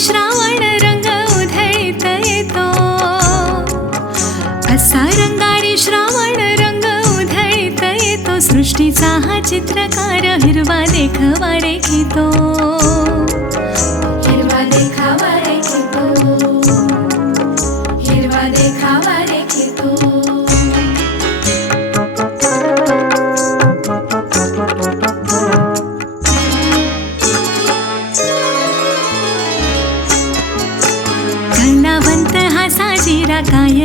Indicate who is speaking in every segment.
Speaker 1: श्रावण रंग उधळीत येतो. असा रंगारी श्रावण रंग उधळीत येतो. सृष्टीचा हा चित्रकार हिरवा देखवा रेखितो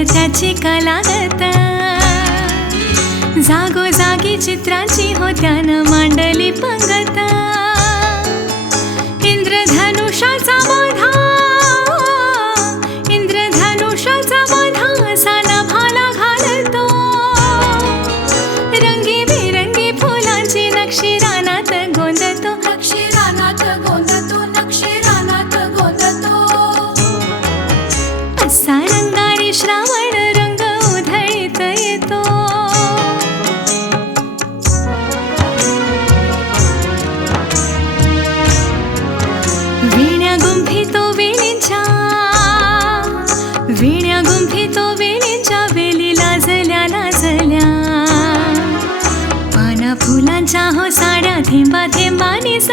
Speaker 1: त्याची कलागत जागोजागी चित्राची होत्यानं मांडली पंगता. ಮನಸ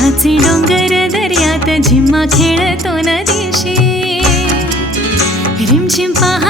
Speaker 1: दर्यात् जिम् नीषी गिरिं रिमझिम पहा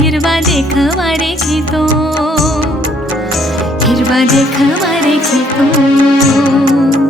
Speaker 1: गिरवा देखी हिरवा देख मे की